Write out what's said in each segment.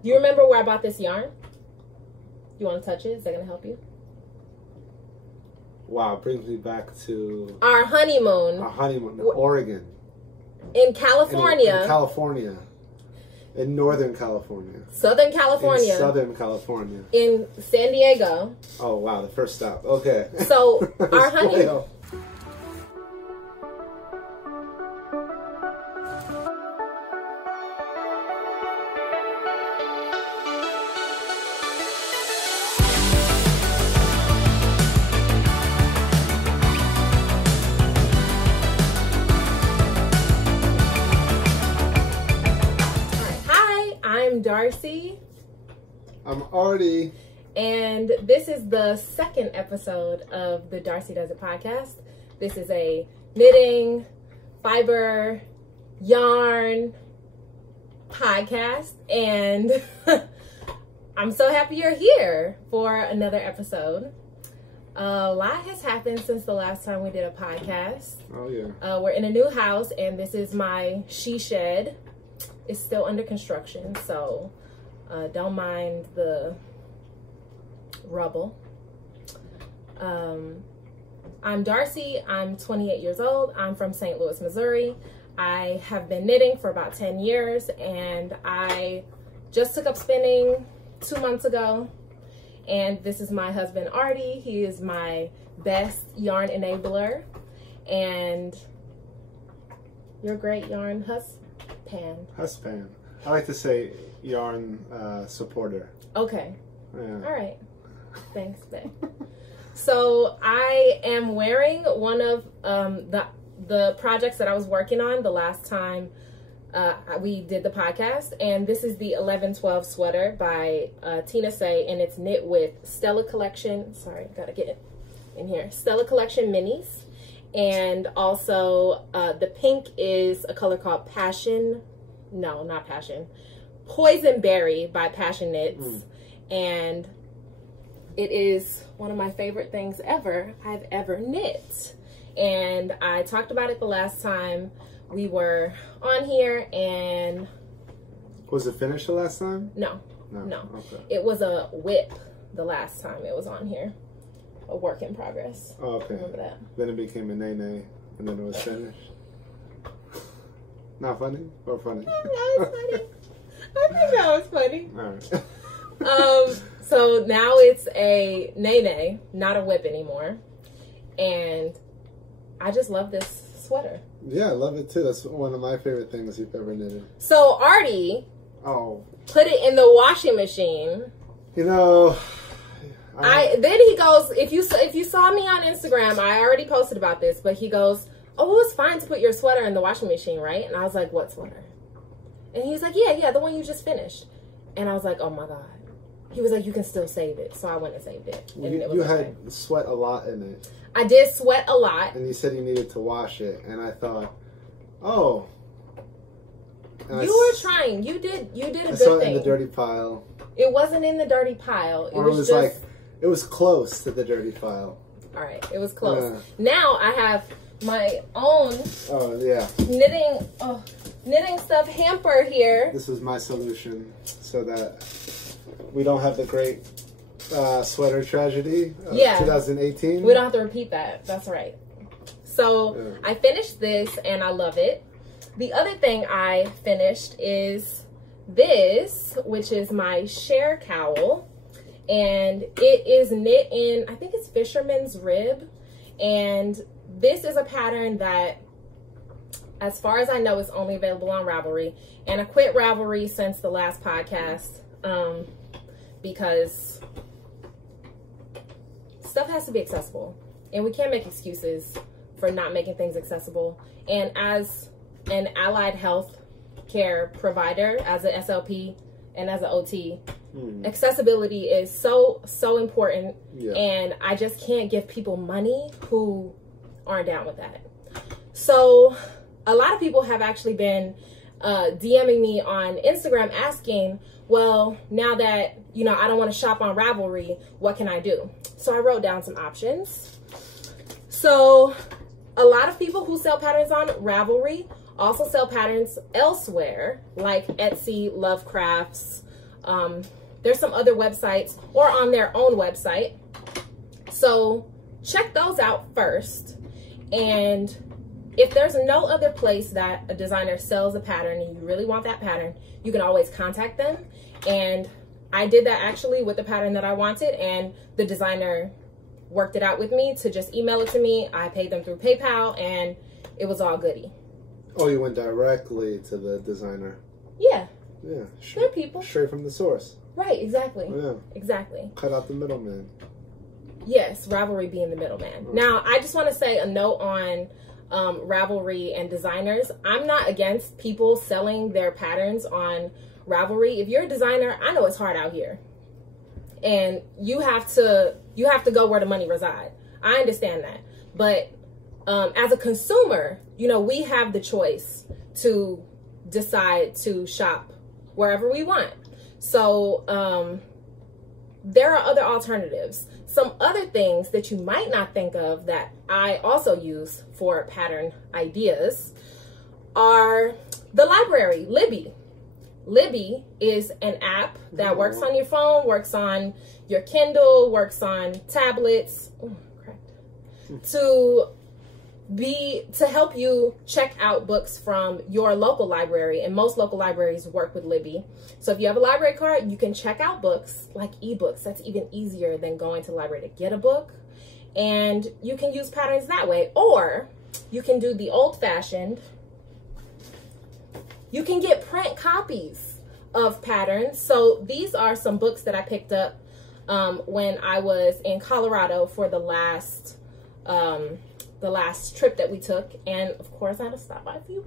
Do you remember where I bought this yarn? You want to touch it? Is that going to help you? Wow, it brings me back to... Our honeymoon. Our honeymoon in Oregon. In California. In California. In Northern California. Southern California. In Southern California. In San Diego. Oh, wow, the first stop. Okay. So, our honeymoon... I'm Darcy. I'm Artie. And this is the second episode of the Darcy Does It podcast. This is a knitting, fiber, yarn podcast. And I'm so happy you're here for another episode. A lot has happened since the last time we did a podcast. Oh, yeah. We're in a new house, and this is my she shed. It's still under construction, so don't mind the rubble. I'm Darcy. I'm 28 years old. I'm from St. Louis, Missouri. I have been knitting for about 10 years, and I just took up spinning 2 months ago. And this is my husband, Artie. He is my best yarn enabler, and you're a great yarn husband. I like to say yarn supporter. Okay. Yeah. All right. Thanks, babe. So I am wearing one of the projects that I was working on the last time we did the podcast, and this is the 1112 sweater by Tina Say, and it's knit with Stella Collection. Sorry, gotta get it in here. Stella Collection minis. And also, the pink is a color called Poison Berry by Passion Knits. And it is one of my favorite things I've ever knit. And I talked about it the last time we were on here, and... Was it finished the last time? No. Okay. It was a WIP the last time it was on here. A work in progress. Oh, okay. Remember that? Then it became a nay-nay, and then it was finished. Not funny? Or funny? No, that was funny. I think that was funny. All right. So now it's a nay-nay, not a WIP anymore. And I just love this sweater. Yeah, I love it too. That's one of my favorite things you've ever knitted. So Artie put it in the washing machine. You know... Then he goes, if you saw me on Instagram, I already posted about this, but he goes, oh, it was fine to put your sweater in the washing machine, right? And I was like, what sweater? And he's like, yeah, the one you just finished. And I was like, oh my God. He was like, you can still save it. So I went and saved it. And you had sweat a lot in it. I did sweat a lot. And you said you needed to wash it. And I thought, oh. And you were trying. You did a good thing. I saw it in the dirty pile. It wasn't in the dirty pile. It was just... like... It was close to the dirty pile. All right, it was close. Now I have my own knitting stuff hamper here. This was my solution so that we don't have the great sweater tragedy of 2018. We don't have to repeat that. That's right. So I finished this and I love it. The other thing I finished is this, which is my Shear cowl. And it is knit in, I think it's Fisherman's Rib. And this is a pattern that, as far as I know, is only available on Ravelry. And I quit Ravelry since the last podcast because stuff has to be accessible. And we can't make excuses for not making things accessible. And as an allied health care provider, as an SLP and as an OT, accessibility is so important, and I just can't give people money who aren't down with that. So a lot of people have actually been DMing me on Instagram asking, well, now that I don't want to shop on Ravelry, what can I do? So I wrote down some options. So a lot of people who sell patterns on Ravelry also sell patterns elsewhere, like Etsy, Lovecrafts, There's some other websites or on their own website. So check those out first. And if there's no other place that a designer sells a pattern and you really want that pattern, you can always contact them. And I did that actually with the pattern that I wanted, and the designer worked it out with me to just email it to me. I paid them through PayPal and it was all goody. Oh, you went directly to the designer? Yeah. Yeah. They're people. Straight from the source. Right, exactly. Yeah. Exactly. Cut out the middleman. Yes, Ravelry being the middleman. Mm-hmm. Now, I just want to say a note on Ravelry and designers. I'm not against people selling their patterns on Ravelry. If you're a designer, I know it's hard out here. And you have to go where the money resides. I understand that. But as a consumer, you know, we have the choice to decide to shop wherever we want. So there are other alternatives. Some other things that you might not think of that I also use for pattern ideas are the library, Libby. Libby is an app that works on your phone, works on your Kindle, works on tablets, to help you check out books from your local library. And most local libraries work with Libby. So if you have a library card, you can check out books like ebooks. That's even easier than going to the library to get a book. And you can use patterns that way. Or you can do the old-fashioned. You can get print copies of patterns. So these are some books that I picked up when I was in Colorado for the last trip that we took. And of course I had to stop by a few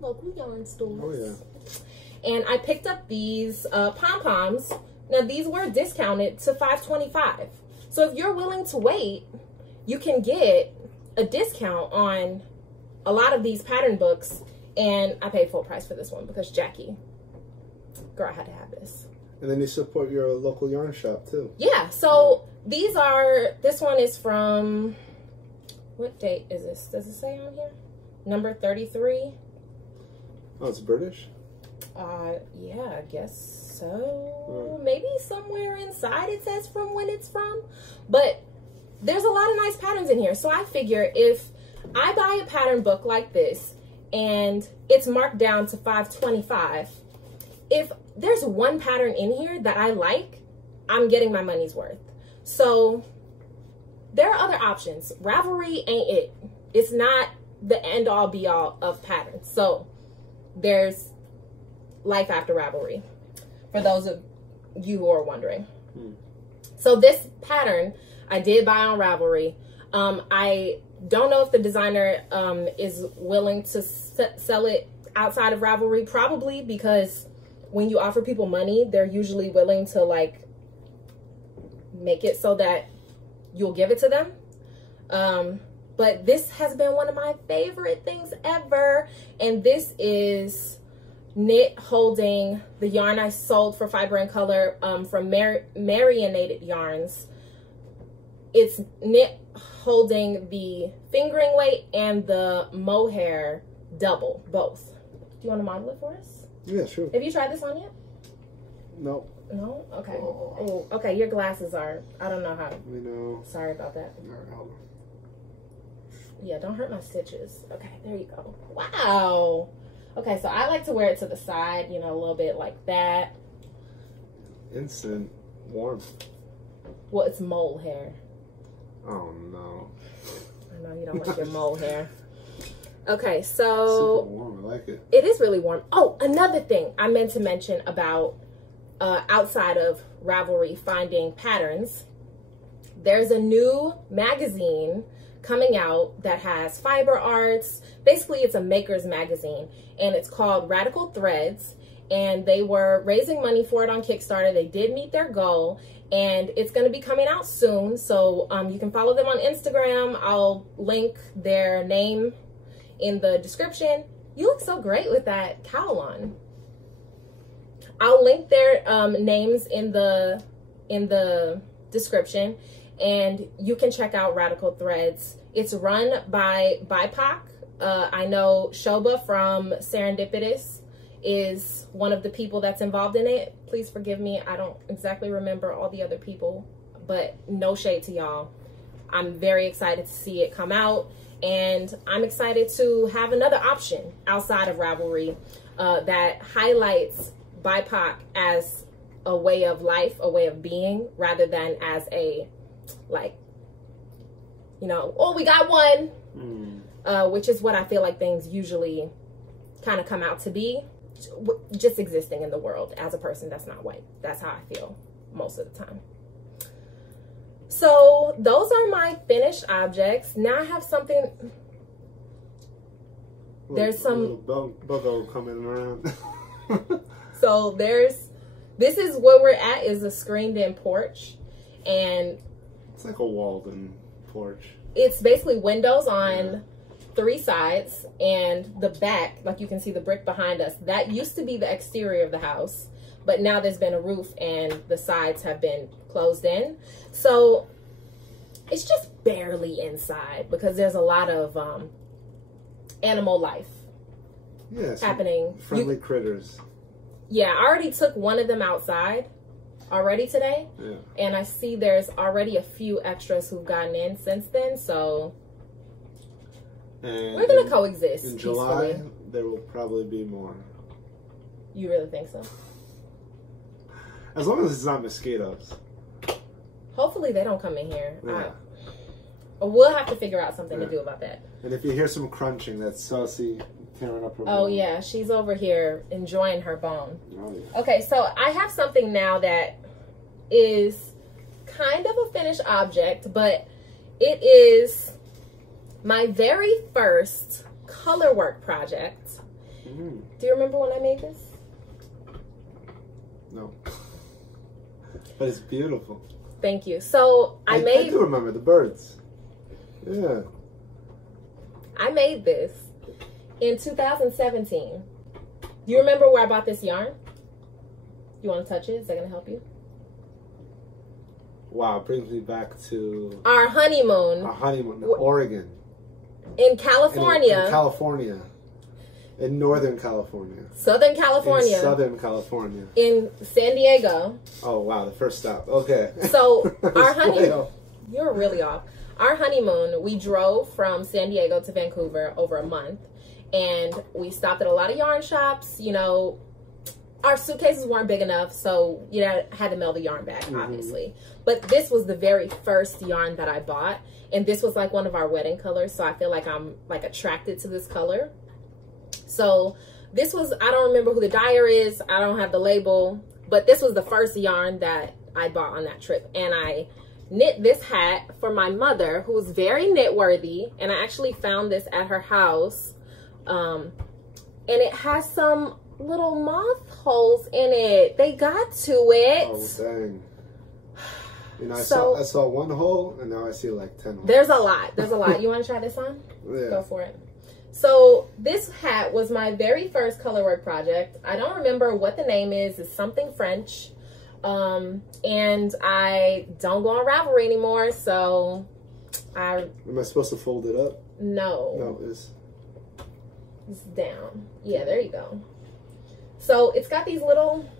local yarn stores. Oh yeah. And I picked up these pom-poms. Now these were discounted to $5.25. So if you're willing to wait, you can get a discount on a lot of these pattern books. And I paid full price for this one because Jackie, girl, I had to have this. And then you support your local yarn shop too. Yeah, so these are, this one is from, what date is this? Does it say on here? Number 33. Oh, it's British? Yeah, I guess so. Maybe somewhere inside it says from when it's from. But there's a lot of nice patterns in here. So I figure if I buy a pattern book like this and it's marked down to $5.25, if there's one pattern in here that I like, I'm getting my money's worth. So there are other options. Ravelry ain't it. It's not the end all be all of patterns. So there's life after Ravelry, for those of you who are wondering. So this pattern I did buy on Ravelry. I don't know if the designer is willing to sell it outside of Ravelry, probably because when you offer people money, they're usually willing to like make it so that you'll give it to them. But this has been one of my favorite things ever. And this is knit holding the yarn I sold for Fiber and Color from Marinated Yarns. It's knit holding the fingering weight and the mohair double, both. Do you want to model it for us? Yeah, sure. Have you tried this on yet? No. No? Okay. Oh, okay. Your glasses are, I don't know how. We know. Sorry about that. No. Yeah, don't hurt my stitches. Okay, there you go. Wow. Okay, so I like to wear it to the side, you know, a little bit like that. Instant warmth. Well, it's mole hair. Oh, no. I know you don't like your mole hair. Okay, so... Super warm. I like it. It is really warm. Oh, another thing I meant to mention about outside of Ravelry finding patterns. There's a new magazine coming out that has fiber arts. Basically, it's a maker's magazine, and it's called Radical Threads, and they were raising money for it on Kickstarter. They did meet their goal, and it's going to be coming out soon, so you can follow them on Instagram. I'll link their name in the description. You look so great with that cowl on. I'll link their names in the description, and you can check out Radical Threads. It's run by BIPOC. I know Shoba from Serendipitous is one of the people that's involved in it. Please forgive me. I don't exactly remember all the other people, but no shade to y'all. I'm very excited to see it come out, and I'm excited to have another option outside of Ravelry that highlights BIPOC as a way of life, a way of being, rather than as a, like, you know, oh, we got one, which is what I feel like things usually kind of come out to be, just existing in the world as a person that's not white. That's how I feel most of the time. So those are my finished objects. Now I have something. There's some buggo coming around. So this is where we're at, is a screened-in porch, and it's like a walled-in porch. It's basically windows on 3 sides, and the back, like you can see the brick behind us, that used to be the exterior of the house, but now there's been a roof and the sides have been closed in. So it's just barely inside because there's a lot of animal life happening. Friendly critters. Yeah, I already took one of them outside already today. Yeah. And I see there's already a few extras who've gotten in since then. So we're going to coexist in July, there will probably be more. You really think so? As long as it's not mosquitoes. Hopefully they don't come in here. Yeah. We'll have to figure out something to do about that. And if you hear some crunching, that's Saucy tearing up her bone. Oh, yeah. She's over here enjoying her bone. Oh, yeah. Okay, so I have something now that is kind of a finished object, but it is my very first color work project. Do you remember when I made this? No. But it's beautiful. Thank you. So I do remember the birds. Yeah. I made this in 2017. Do you remember where I bought this yarn? You want to touch it? Is that going to help you? Wow, it brings me back to our honeymoon. Our honeymoon in Oregon. In California. In California. In Northern California. Southern California. In Southern California. In San Diego. Oh, wow. The first stop. Okay. So, our honeymoon. You're really off. Our honeymoon, we drove from San Diego to Vancouver over a month. And we stopped at a lot of yarn shops. You know, our suitcases weren't big enough. So, you know, I had to mail the yarn back, obviously. But this was the very first yarn that I bought. And this was like one of our wedding colors. So, I feel like I'm like attracted to this color. So this was, I don't remember who the dyer is. I don't have the label, but this was the first yarn that I bought on that trip. And I knit this hat for my mother, who was very knit worthy. And I actually found this at her house. And it has some little moth holes in it. They got to it. Oh, dang. You know, I saw one hole and now I see like 10 holes. There's a lot. There's a lot. You want to try this on? Yeah. Go for it. So this hat was my very first color work project. I don't remember what the name is. It's something French. And I don't go on Ravelry anymore, so Am I supposed to fold it up? No. No, it's down. Yeah, there you go. So it's got these little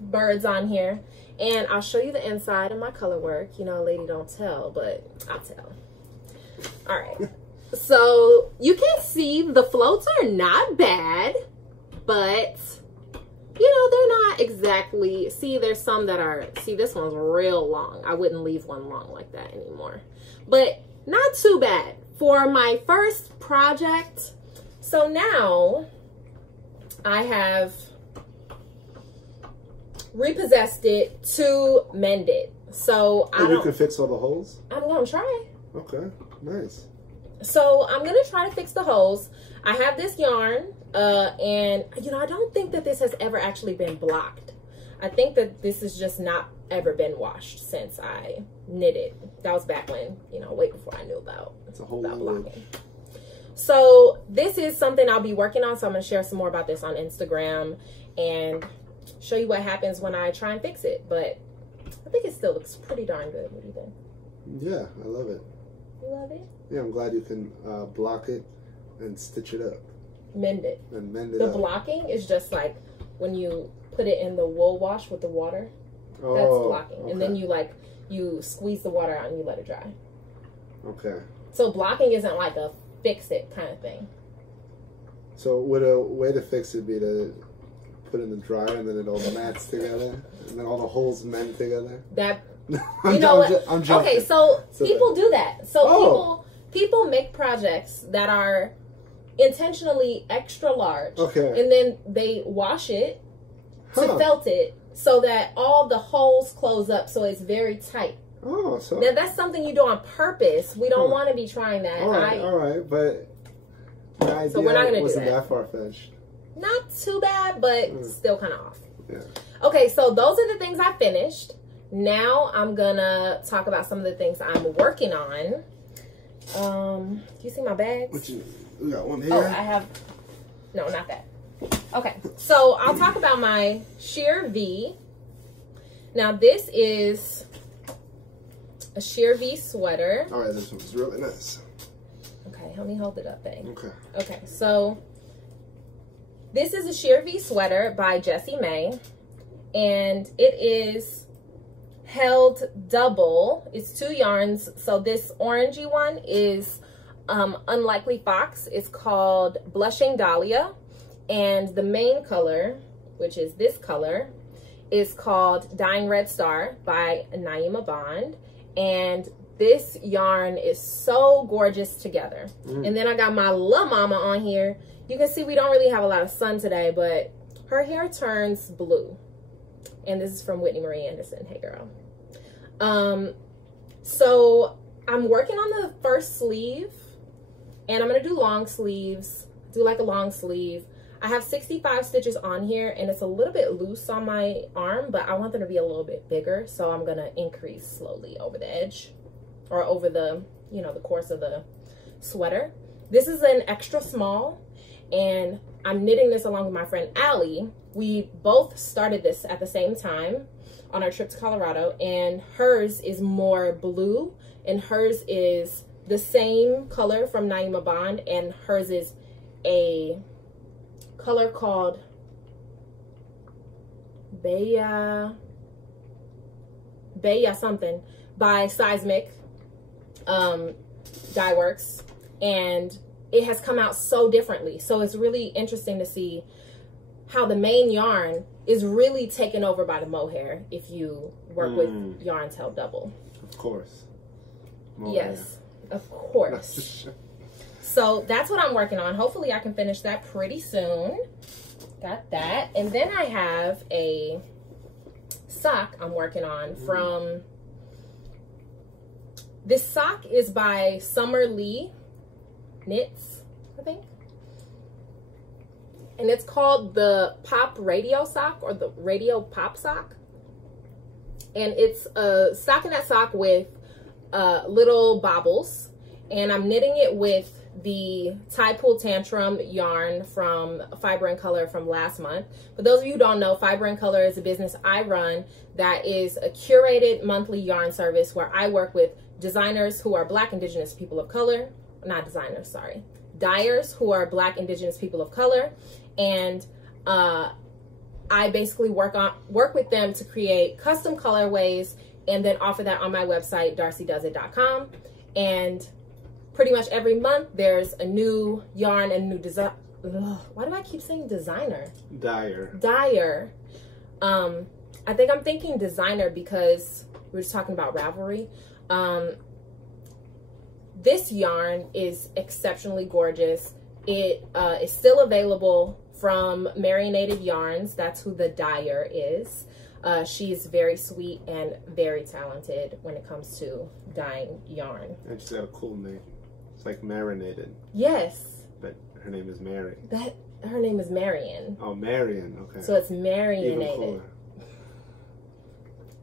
birds on here. And I'll show you the inside of my color work. You know, lady don't tell, but I'll tell. All right. So you can see the floats are not bad, but you know, they're not exactly, see, there's some that are, see, this one's real long. I wouldn't leave one long like that anymore, but not too bad for my first project. So now I have repossessed it to mend it. So you can fix all the holes? I'm gonna try. Okay, nice. So I'm gonna try to fix the holes. I have this yarn, and you know, I don't think that this has ever actually been blocked. I think that this has just not ever been washed since I knit it. That was back when, you know, way before I knew about blocking. So this is something I'll be working on. So I'm gonna share some more about this on Instagram and show you what happens when I try and fix it. But I think it still looks pretty darn good. What do you think? Yeah, I love it. You love it? Yeah, I'm glad you can block it and stitch it up. Mend it. And mend it The up. blocking is just like when you put it in the wool wash with the water. Oh, that's blocking. Okay. And then you squeeze the water out and you let it dry. Okay. So blocking isn't like a fix it kind of thing. So would a way to fix it be to put it in the dryer and then it all mats together and then all the holes mend together? That I'm joking. Okay, so people do that. So people make projects that are intentionally extra large. Okay. And then they wash it to felt it so that all the holes close up so it's very tight. Oh, so now that's something you do on purpose. We don't want to be trying that. All right, but my idea so we're not gonna wasn't do that. that far-fetched. Not too bad, but still kind of off. Yeah. Okay, so those are the things I finished. Now I'm gonna talk about some of the things I'm working on. Do you see my bags? We got one here. Oh, I have. No, not that. Okay, so I'll talk about my Shear V. Now this is a Shear V sweater. All right, this one's really nice. Okay, help me hold it up, babe. Okay. Okay, so this is a Shear V sweater by Jessie May, and it is held double. It's 2 yarns. So this orangey one is Unlikely Fox. It's called Blushing Dahlia, and the main color, which is this color, is called Dying Red Star by Naima Bond. And this yarn is so gorgeous together. And then I got my little mama on here. You can see we don't really have a lot of sun today, but her hair turns blue. And this is from Whitney Marie Anderson. Hey, girl. So I'm working on the first sleeve, and I'm going to do long sleeves, do like a long sleeve. I have 65 stitches on here, and it's a little bit loose on my arm, but I want them to be a little bit bigger, so I'm going to increase slowly over the edge, or over the, you know, the course of the sweater. This is an extra small, and I'm knitting this along with my friend Allie. We both started this at the same time on our trip to Colorado, and hers is more blue, and hers is the same color from Naima Bond, and hers is a color called Baya something by Seismic Dye Works, and it has come out so differently. So it's really interesting to see how the main yarn is really taken over by the mohair if you work with yarns held double. Of course. Mohair. Yes, of course. So that's what I'm working on. Hopefully I can finish that pretty soon. Got that. And then I have a sock I'm working on from, this sock is by Summer Lee Knits, I think. And it's called the Pop Radio Sock, or the Radio Pop Sock. And it's a stockinette sock with little bobbles. And I'm knitting it with the Tide Pool Tantrum yarn from Fiber and Color from last month. For those of you who don't know, Fiber and Color is a business I run that is a curated monthly yarn service where I work with designers who are Black, Indigenous people of color. Not designers, sorry. Dyers who are Black, Indigenous people of color. And I basically work with them to create custom colorways and then offer that on my website, darcydoesit.com. And pretty much every month there's a new yarn and new design. Why do I keep saying designer? Dyer. I think I'm thinking designer because we were just talking about Ravelry. This yarn is exceptionally gorgeous. It is still available from Marinated Yarns. That's who the dyer is. She's very sweet and very talented when it comes to dyeing yarn. And she's got a cool name. It's like Marinated. Yes. But her name is Mary. Her name is Marion. Oh, Marion. Okay. So it's Marinated. Even cooler.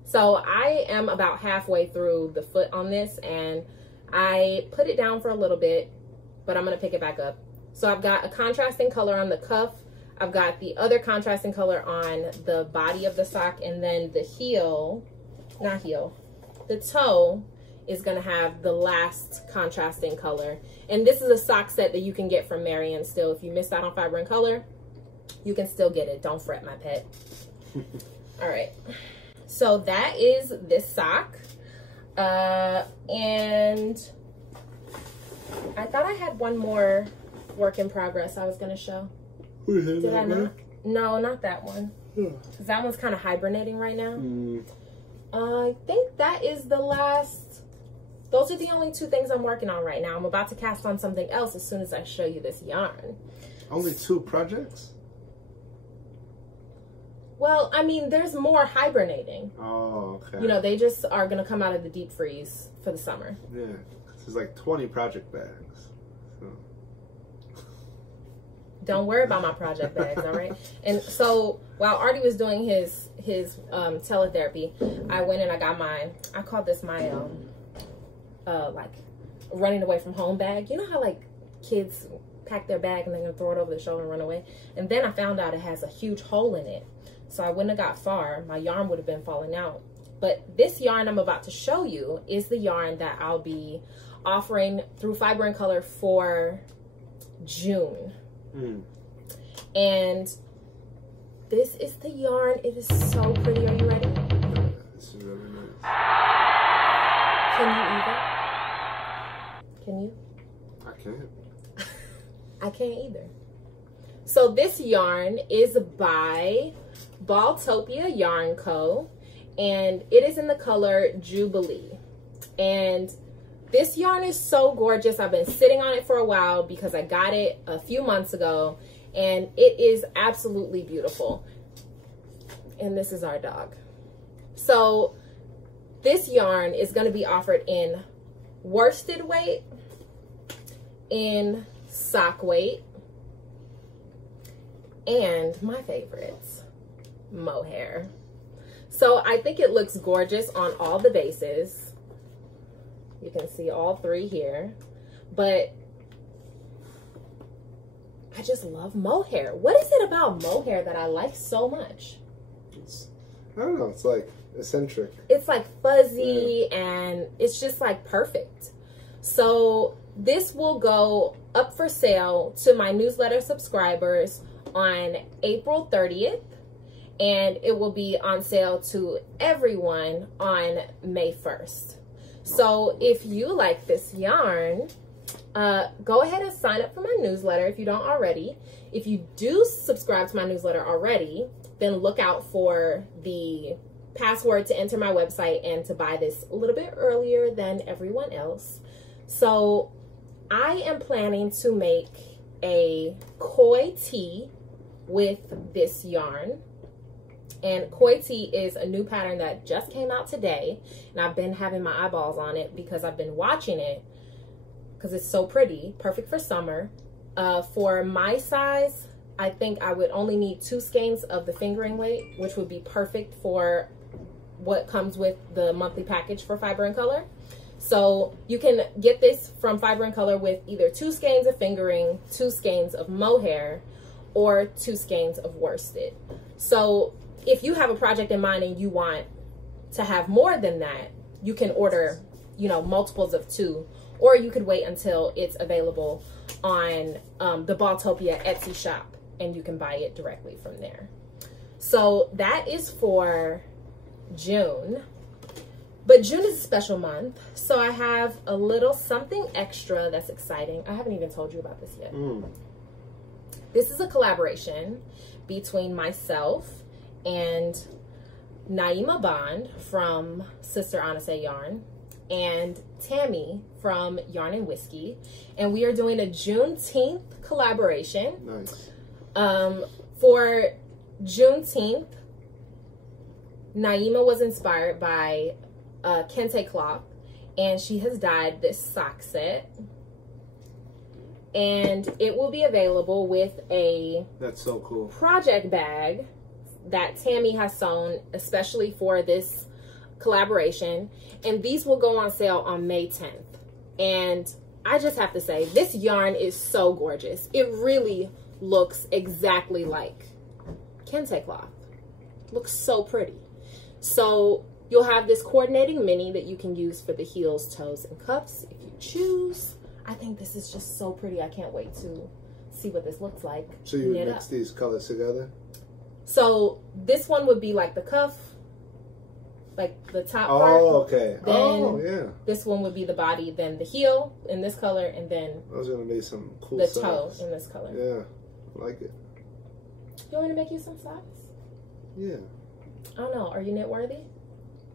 So I am about halfway through the foot on this, and I put it down for a little bit, but I'm going to pick it back up. So I've got a contrasting color on the cuff. I've got the other contrasting color on the body of the sock, and then the the toe is going to have the last contrasting color. And this is a sock set that you can get from Marion still. If you missed out on Fiber and Color, you can still get it. Don't fret, my pet. All right. So that is this sock. And I thought I had one more work in progress I was going to show. Did I not? No, not that one. Because that one's kind of hibernating right now. I think that is the last. Those are the only two things I'm working on right now. I'm about to cast on something else as soon as I show you this yarn. Only 2 projects? Well, I mean, there's more hibernating. Oh, okay. You know, they just are going to come out of the deep freeze for the summer. Yeah, there's like 20 project bags. So. Don't worry about my project bags, all right? And so while Artie was doing his teletherapy, I went and I got my, I call this my, like, running away from home bag. You know how, like, kids pack their bag and they're going to throw it over their shoulder and run away? And then I found out it has a huge hole in it. So I wouldn't have got far. My yarn would have been falling out. But this yarn I'm about to show you is the yarn that I'll be offering through Fiber and Color for June. And this is the yarn. It is so pretty. Are you ready? This is really nice. Can you either? Can you? I can't. I can't either. So this yarn is by Balltopia Yarn Co. And it is in the color Jubilee. And this yarn is so gorgeous. I've been sitting on it for a while because I got it a few months ago. And it is absolutely beautiful. And this is our dog. So this yarn is going to be offered in worsted weight, in sock weight, and my favorites, mohair. So I think it looks gorgeous on all the bases. You can see all 3 here. But I just love mohair. What is it about mohair that I like so much? I don't know. It's like eccentric. It's like fuzzy, and it's just like perfect. So this will go up for sale to my newsletter subscribers on April 30th. And it will be on sale to everyone on May 1st. So if you like this yarn, go ahead and sign up for my newsletter if you don't already. If you do subscribe to my newsletter already, then look out for the password to enter my website and to buy this a little bit earlier than everyone else. So I am planning to make a koi tee with this yarn. And koi tee is a new pattern that just came out today. And I've been having my eyeballs on it because I've been watching it because it's so pretty, perfect for summer. For my size, I think I would only need 2 skeins of the fingering weight, which would be perfect for what comes with the monthly package for Fiber and Color. So you can get this from Fiber and Color with either 2 skeins of fingering, 2 skeins of mohair, or 2 skeins of worsted. So if you have a project in mind and you want to have more than that, you can order, you know, multiples of 2, or you could wait until it's available on the Balltopia Etsy shop and you can buy it directly from there. So that is for June. But June is a special month, so I have a little something extra that's exciting. I haven't even told you about this yet. This is a collaboration between myself and Naima Bond from Sister Anase Yarn and Tammy from Yarn and Whiskey, and we are doing a Juneteenth collaboration. Nice. For Juneteenth, Naima was inspired by kente cloth, and she has dyed this sock set, and it will be available with a that's so cool project bag that Tammy has sewn especially for this collaboration, and these will go on sale on May 10th. And I just have to say, this yarn is so gorgeous. It really looks exactly like kente cloth. Looks so pretty. So you'll have this coordinating mini that you can use for the heels, toes, and cuffs if you choose. I think this is just so pretty. I can't wait to see what this looks like. So you mix these colors together? So this one would be like the cuff, like the top part. Oh, okay. Then oh, yeah. This one would be the body, then the heel in this color, and then those are gonna be some cool the socks. toe in this color. Yeah, I like it. You want me to make you some socks? Yeah. I don't know. Are you knit worthy?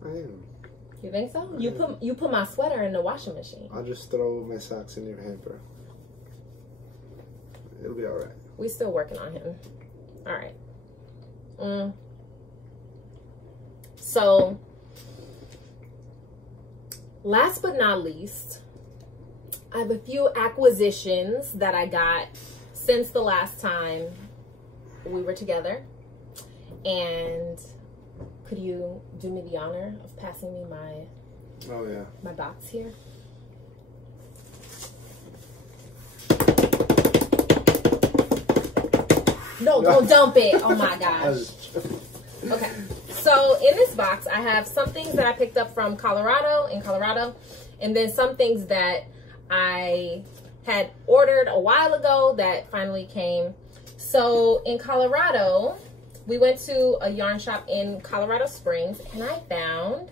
I am. You think so? You put my sweater in the washing machine. I'll just throw my socks in your hamper. It'll be all right. We still working on him. All right. So, last but not least, I have a few acquisitions that I got since the last time we were together. And could you do me the honor of passing me my box here? No, don't dump it. Oh my gosh. Okay. So in this box, I have some things that I picked up from Colorado, and then some things that I had ordered a while ago that finally came. So in Colorado, we went to a yarn shop in Colorado Springs, and I found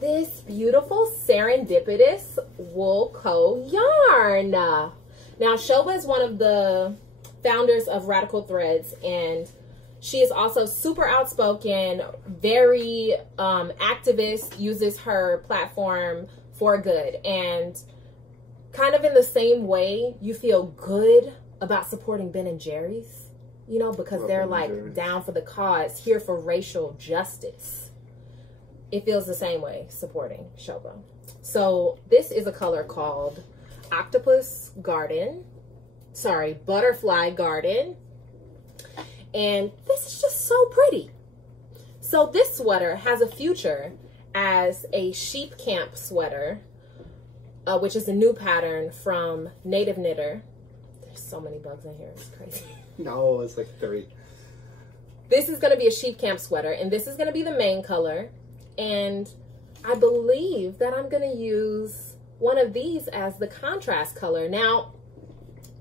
this beautiful serendipitous wool co yarn. Now, Shoba is one of the founders of Radical Threads, and she is also super outspoken, very activist, uses her platform for good. And kind of in the same way, you feel good about supporting Ben & Jerry's, you know, because they're like down for the cause, here for racial justice. It feels the same way supporting Shoba. So this is a color called Butterfly Garden. And this is just so pretty. So this sweater has a future as a sheep camp sweater, which is a new pattern from Native Knitter. There's so many bugs in here, it's crazy. No, it's like 3. This is gonna be a sheep camp sweater, and this is gonna be the main color. And I believe that I'm gonna use one of these as the contrast color. Now,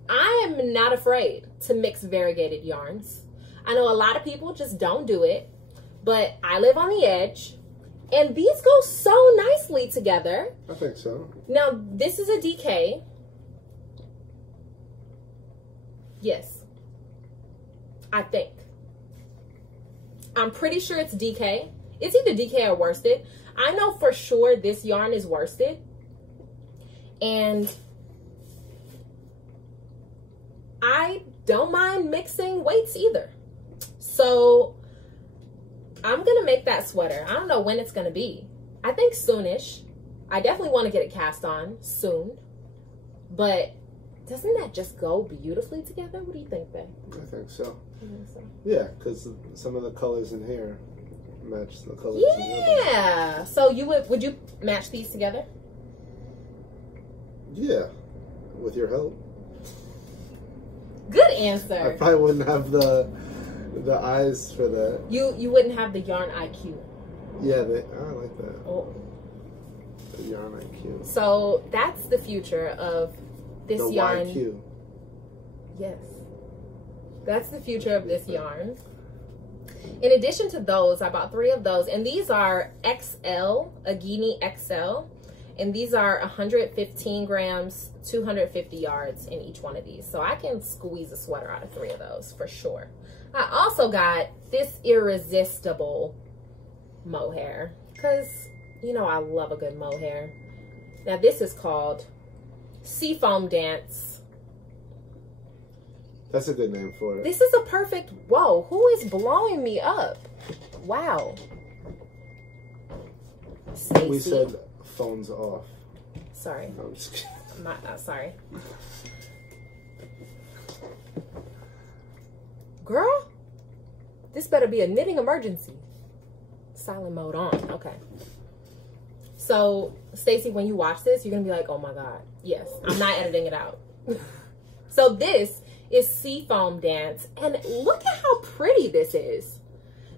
I am not afraid to mix variegated yarns. I know a lot of people just don't do it, but I live on the edge, and these go so nicely together. I think so. Now, this is a DK. Yes, I think. I'm pretty sure it's DK. It's either DK or worsted. I know for sure this yarn is worsted, and I don't mind mixing weights either. So I'm going to make that sweater. I don't know when it's going to be. I think soonish. I definitely want to get it cast on soon. But doesn't that just go beautifully together? What do you think, babe? I think so. You think so? Yeah, because some of the colors in here match the colors in the other. Yeah. So would you match these together? Yeah, with your help. Good answer. I probably wouldn't have the eyes for that. You wouldn't have the yarn IQ. Yeah, I like that. Oh. The yarn IQ. So that's the future of this yarn. The YQ. Yes. That's the future of this yarn. In addition to those, I bought 3 of those, and these are XL, Agini XL. And these are 115 grams, 250 yards in each one of these. So I can squeeze a sweater out of 3 of those for sure. I also got this irresistible mohair because, you know, I love a good mohair. Now this is called Seafoam Dance. That's a good name for it. This is a perfect, whoa, who is blowing me up? Wow. Stacey. We said phones off. Sorry. No, I'm just kidding. Sorry. Girl, this better be a knitting emergency. Silent mode on. Okay. So, Stacey, when you watch this, you're going to be like, oh my God. Yes, I'm not editing it out. So this is Seafoam Dance. And look at how pretty this is.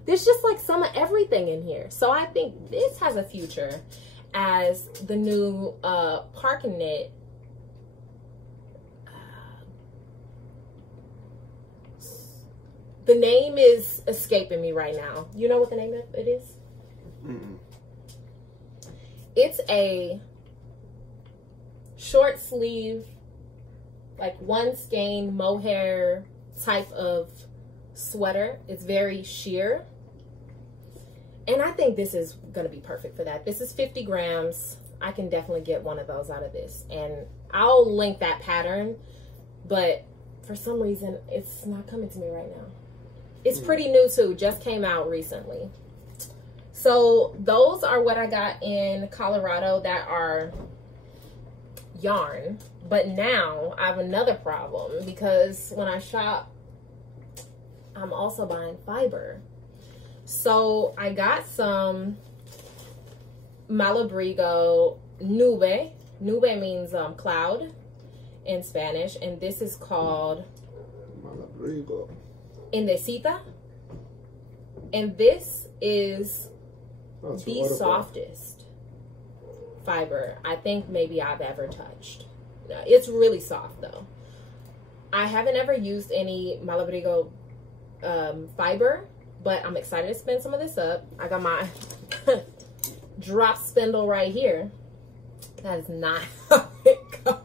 There's just like some of everything in here. So I think this has a future as the new Park and Knit The name is escaping me right now. You know what the name of it is? Mm-mm. It's a short sleeve, like one skein mohair type of sweater. It's very sheer. And I think this is going to be perfect for that. This is 50 grams. I can definitely get one of those out of this. And I'll link that pattern. But for some reason, it's not coming to me right now. It's pretty new too. Just came out recently. So those are what I got in Colorado that are yarn. But now I have another problem because when I shop, I'm also buying fiber. So I got some Malabrigo Nube. Nube means cloud in Spanish. And this is called Malabrigo Indecita. And this is the softest fiber I think maybe I've ever touched. It's really soft though. I haven't ever used any Malabrigo fiber, but I'm excited to spin some of this up. I got my drop spindle right here. That is not how it goes.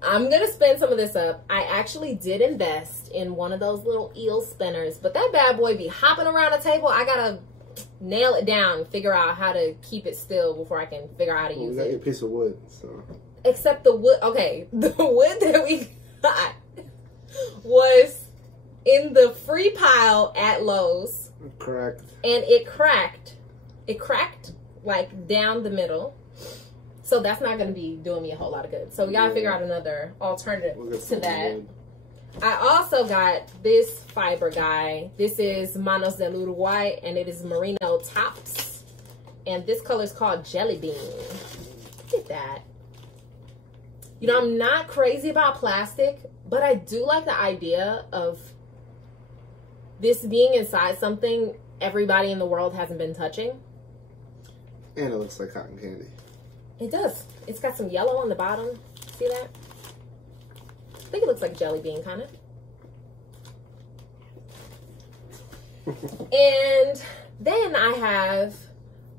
I'm gonna spin some of this up. I actually did invest in one of those little eel spinners, but that bad boy be hopping around the table. I gotta nail it down, figure out how to keep it still before I can figure out how to use it. You got your piece of wood, so. Except the wood, okay, the wood that we got was in the free pile at Lowe's. Correct. And it cracked. It cracked like down the middle. So that's not going to be doing me a whole lot of good. So we got to figure out another alternative to that. Wood. I also got this fiber guy. This is Manos del Uruguay, and it is merino tops. And this color is called Jelly Bean. Look at that. You know, I'm not crazy about plastic, but I do like the idea of this being inside something everybody in the world hasn't been touching. And it looks like cotton candy. It does. It's got some yellow on the bottom. See that? I think it looks like jelly bean, kind of. And then I have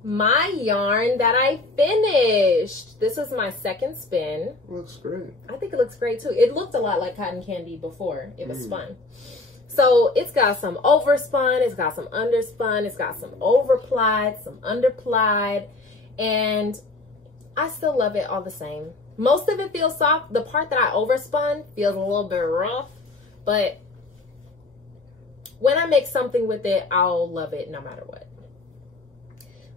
my yarn that I finished. This was my second spin. Looks great. I think it looks great too. It looked a lot like cotton candy before it was spun. So it's got some overspun, it's got some underspun, it's got some overplied, some underplied, and I still love it all the same. Most of it feels soft. The part that I overspun feels a little bit rough, but when I make something with it, I'll love it no matter what.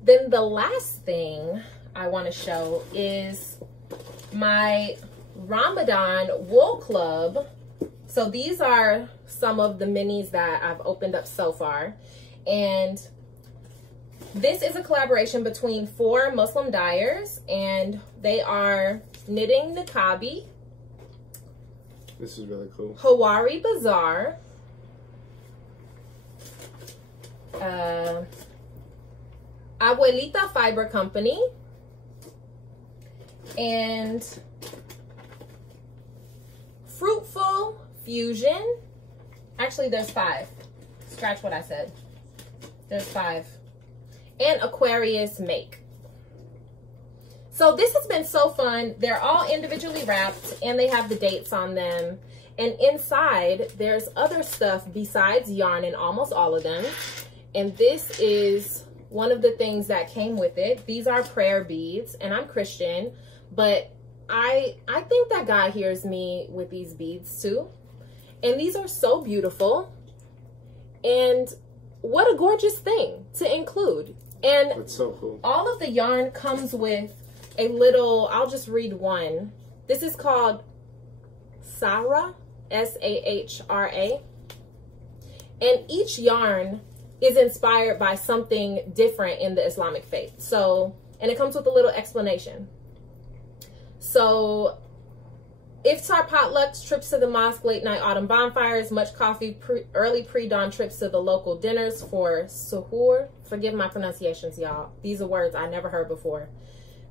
Then the last thing I want to show is my Ramadan Wool Club. So these are some of the minis that I've opened up so far. And this is a collaboration between 4 Muslim dyers, and they are Knitting Niqabi. This is really cool. Hawari Bazaar. Abuelita Fiber Company. And Fruitful Fusion. Actually, there's 5. Scratch what I said. There's 5. And Aquarius Make. So this has been so fun. They're all individually wrapped and they have the dates on them. And inside, there's other stuff besides yarn in almost all of them. And this is one of the things that came with it. These are prayer beads, and I'm Christian, but I think that God hears me with these beads too. And these are so beautiful. And what a gorgeous thing to include. And it's so cool. All of the yarn comes with a little, I'll just read one. This is called Sahra, S-A-H-R-A. And each yarn is inspired by something different in the Islamic faith. So, and it comes with a little explanation. So, iftar potlucks, trips to the mosque, late night autumn bonfires, much coffee, early pre-dawn trips to the local dinners for suhoor. Forgive my pronunciations, y'all. These are words I never heard before.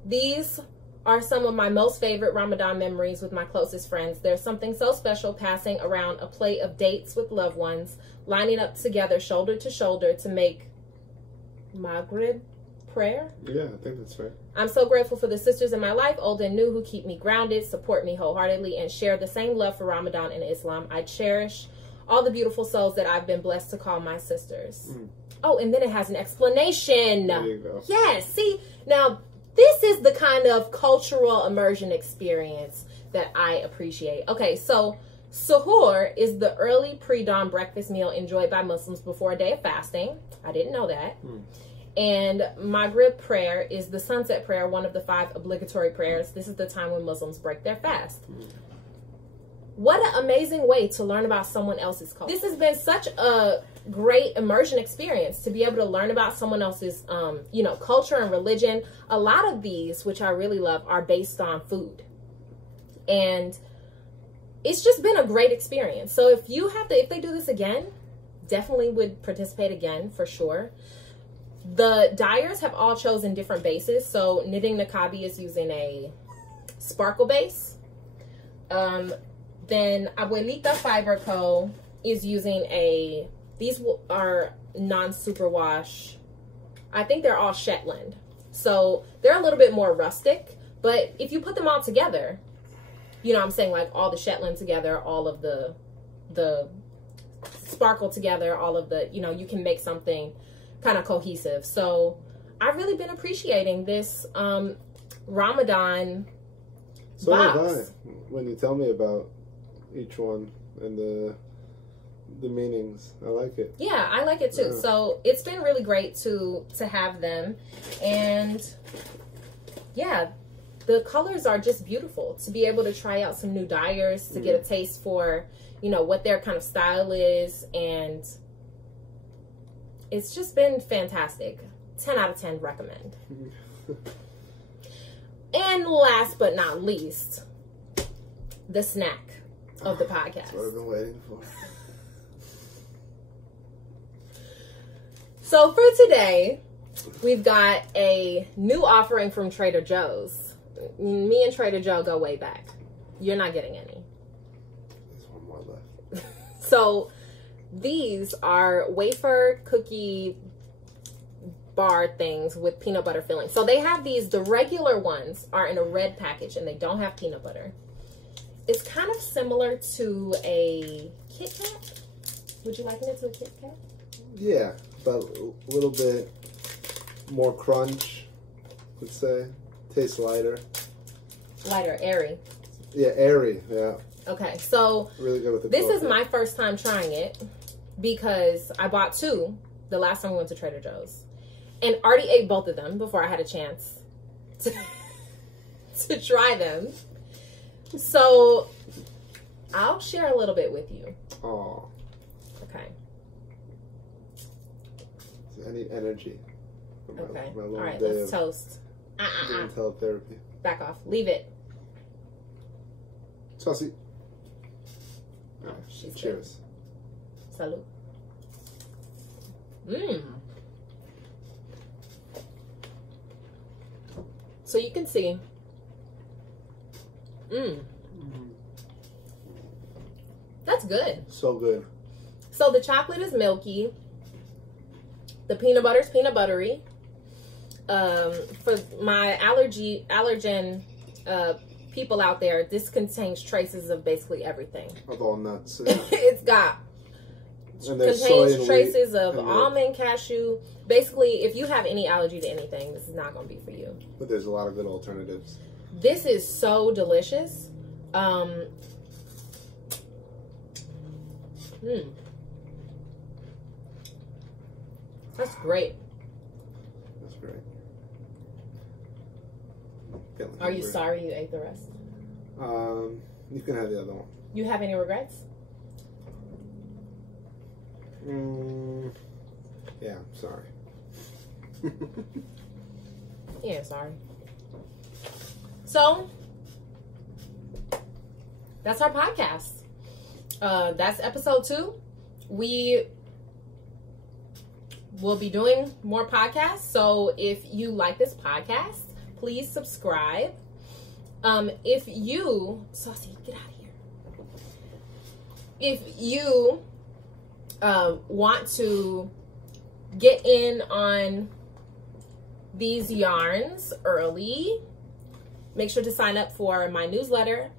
These are some of my most favorite Ramadan memories with my closest friends. There's something so special passing around a plate of dates with loved ones, lining up together shoulder to shoulder to make Maghrib prayer. Yeah, I think that's right. I'm so grateful for the sisters in my life, old and new, who keep me grounded, support me wholeheartedly, and share the same love for Ramadan and Islam. I cherish all the beautiful souls that I've been blessed to call my sisters. Oh, and then it has an explanation. There you go. Yes, see, now this is the kind of cultural immersion experience that I appreciate. Okay, so suhoor is the early pre-dawn breakfast meal enjoyed by Muslims before a day of fasting. I didn't know that. And Maghrib prayer is the sunset prayer, one of the 5 obligatory prayers. This is the time when Muslims break their fast. What an amazing way to learn about someone else's culture. This has been such a great immersion experience to be able to learn about someone else's, you know, culture and religion. A lot of these, which I really love, are based on food. And it's just been a great experience. So if they do this again, definitely would participate again for sure. The dyers have all chosen different bases. So Knitting Nakabi is using a sparkle base. Then Abuelita Fiber Co. is using these are non-superwash. I think they're all Shetland. So they're a little bit more rustic. But if you put them all together, you know what I'm saying, like all the Shetland together, all of the sparkle together, all of the, you know, you can make something kind of cohesive. So I've really been appreciating this Ramadan so box. have I, when you tell me about each one and the meanings. I like it. Yeah, I like it too. Yeah. So it's been really great to have them. And yeah, the colors are just beautiful. To be able to try out some new dyers, to get a taste for, you know, what their kind of style is, and it's just been fantastic. 10 out of 10 recommend. And last but not least, the snack of the podcast. That's what I've been waiting for. So for today, we've got a new offering from Trader Joe's. Me and Trader Joe go way back. You're not getting any. There's one more left. So these are wafer cookie bar things with peanut butter filling. So they have these, the regular ones are in a red package and they don't have peanut butter. It's kind of similar to a Kit Kat. Would you liken it to a Kit Kat? Yeah, but a little bit more crunch, let's say. Tastes lighter. Lighter, airy. Yeah, airy, yeah. Okay, so really good with the this is my first time trying it because I bought 2 the last time we went to Trader Joe's. And already ate both of them before I had a chance to try them. So I'll share a little bit with you. Oh. Okay. I need energy. Okay. All right, let's toast. Doing teletherapy. Back off. Leave it. Saucy. Oh, she's cheers. Good. Salud. So you can see. That's good. So good. So the chocolate is milky. The peanut butter is peanut buttery. For my allergen people out there, this contains traces of basically everything. Of all nuts. It's got contains traces of almond, cashew. Basically, if you have any allergy to anything, this is not going to be for you. But there's a lot of good alternatives. This is so delicious. That's great. That's great. Are you sorry you ate the rest? You can have the other one. You have any regrets? Yeah, sorry. Yeah, sorry. So, that's our podcast. That's episode 2. We will be doing more podcasts. So if you like this podcast, please subscribe. If you, Saucy, get out of here. If you want to get in on these yarns early, make sure to sign up for my newsletter.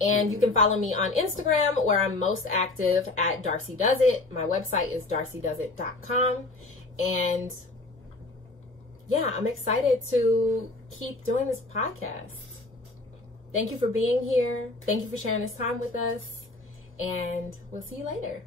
And you can follow me on Instagram, where I'm most active at Darcy Does It. My website is darcydoesit.com. And yeah, I'm excited to keep doing this podcast. Thank you for being here. Thank you for sharing this time with us. And we'll see you later.